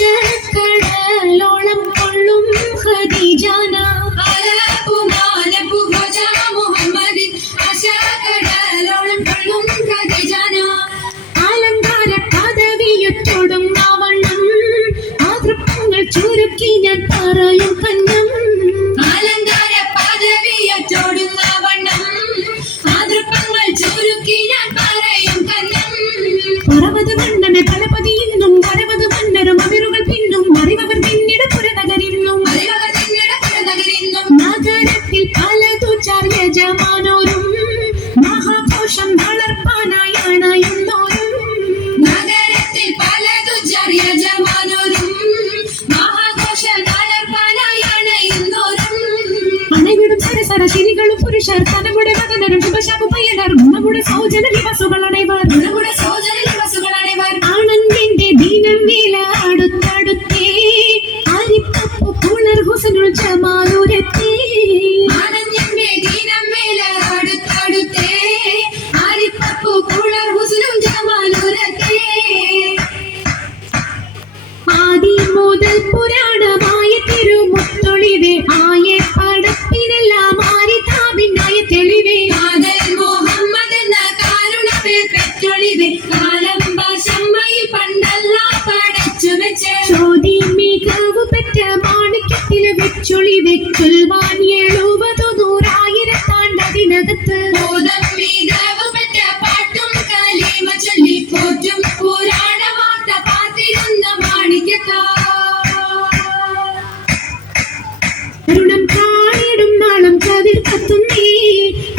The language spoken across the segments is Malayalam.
ആശക്കടലോളം കൊള്ളും ഖദീജാന അലങ്കാര പദവിയൊറ്റോടും നാവണ്ണം മാതൃത്വങ്ങൾ ചുരുക്കി ഞാൻ പറയും കന്നം അലങ്കാര പദവിയൊറ്റോടും നാവണ്ണം മാതൃത്വങ്ങൾ ചുരുക്കി ഞാൻ പറയും കന്നം പറവത് മണ്ണനെ തലപതി ഇന്നും വരവത് മണ്ണരും അവരുകൾ പിന്നും അറിവർ പിന്നിട പുരനഗരിന്നും നഗരത്തിൽ പലതു യജമാനോരും മഹാഘോഷം വളർപ്പാനായാണ് എന്നോരും നഗരത്തിൽ പലതു യജമാനോരും മഹാഘോഷം വളർപ്പാനായാണ് എന്നോരും അനവിടും സരസര ശിരികളും പുരുഷർ തനമുടെ മകനരും ശുഭശാപു പയ്യനർ നമ്മുടെ സൗജന ദിവസുകളണൈവർ ആണന്റെ ദീനം വേല അടുത്തടുത്തേ അരിപ്പപ്പു പുളർ ഹുസനുൾ ജമാലുരത്തേ ആനന്ദന്റെ ദീനം വേല അടുത്തടുത്തേ അരിപ്പപ്പു പുളർ ഹുസനും ജമാലുരത്തേ ആദി മുതൽ പുരാണമായ തിരുമുത്തൊളിവേ ആയെ പടപ്പിനെല്ലാം ആരിതാവിനായ തെളിവേ ആദൽ മുഹമ്മദ് എന്ന കാരുണവേ പെറ്റൊളിവേ കാലം ഭാഷമ്മയിൽ പണ്ടല്ല പടച്ചു വെച്ച് ചോദി മികവ് പെറ്റ മാണിക്യത്തില് വെച്ചൊളിവേ ചൊൽവാൻ 70,100,000 താണ്ടതിനകത്ത് ബോധം മികവ് പെറ്റ പാട്ടും കലീമ ചൊല്ലി പോറ്റും പുരാണ വാർത്ത പാത്തിരുന്ന മാണിക്യത്താ കരുണം കാണിടും നാളും കതിർ കത്തുന്നേ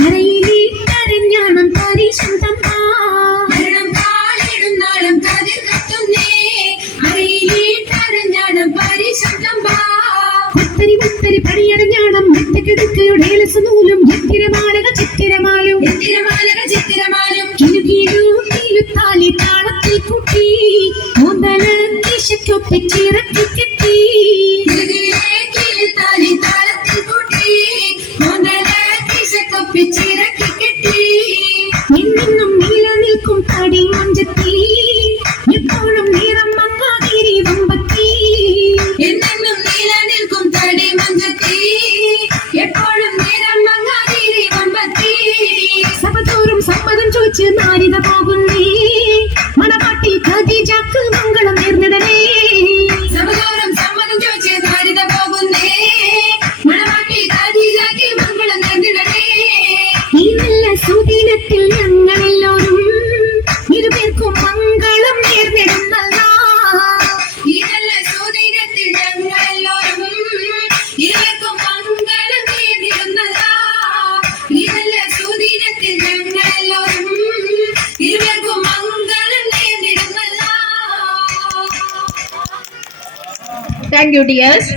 അരയിലേ കരഞ്ഞാണം പരീശം തമ്മാ മരണം കാളിടും നാളും കതിർ കത്തുന്നേ അരയിലേ കരഞ്ഞാണം പരീശം തമ്പാ ഒത്തരി ഒത്തരി പണിയടഞ്ഞാണം മെത്തക്കെടുക്കയുടെ നൂലും ചിത്തിരമാലക ചിത്തിരമാലും കിലുകിലുത്താലി താളത്തിൽ കൂട്ടി മുതല കിശക്കൊപ്പിച്ചിറക്കി കെട്ടി എന്നും നിലനിൽക്കും തടി മഞ്ചത്തി എപ്പോഴും നിറം മങ്ങാതിരി വമ്പത്തി എന്നും നിലനിൽക്കും തടി മഞ്ചത്തി എപ്പോഴും നിറം മങ്ങാതിരി വമ്പത്തി സഭതോറും സമ്മതം ചോദിച്ച് നാരിത പോകുന്നേ മണവാട്ടി ഖദീജക്ക് മംഗളം നേർന്നിടനേ സഭതോറും സമ്മതം ചോദിച്ച് നാരിത പോകുന്നേ മണവാട്ടി ഖദീജക്ക് മംഗളം നേർന്നിടണേ ഈ നല്ല സുദിനത്തിൽ ഞങ്ങളെല്ലാവരും ഇരുപേർക്കും മംഗളം നേർന്നിടുന്നല്ല ഈ നല്ല സുദിനത്തിൽ ഞങ്ങളെല്ലാവരും ഇരുവർക്കും മംഗളം നേർന്നിടുന്നല്ല ഈ നല്ല സുദിനത്തിൽ ഞങ്ങളെല്ലാവരും ഇരുവർക്കും മംഗളം നേർന്നിടുന്നല്ല. Thank you, dears.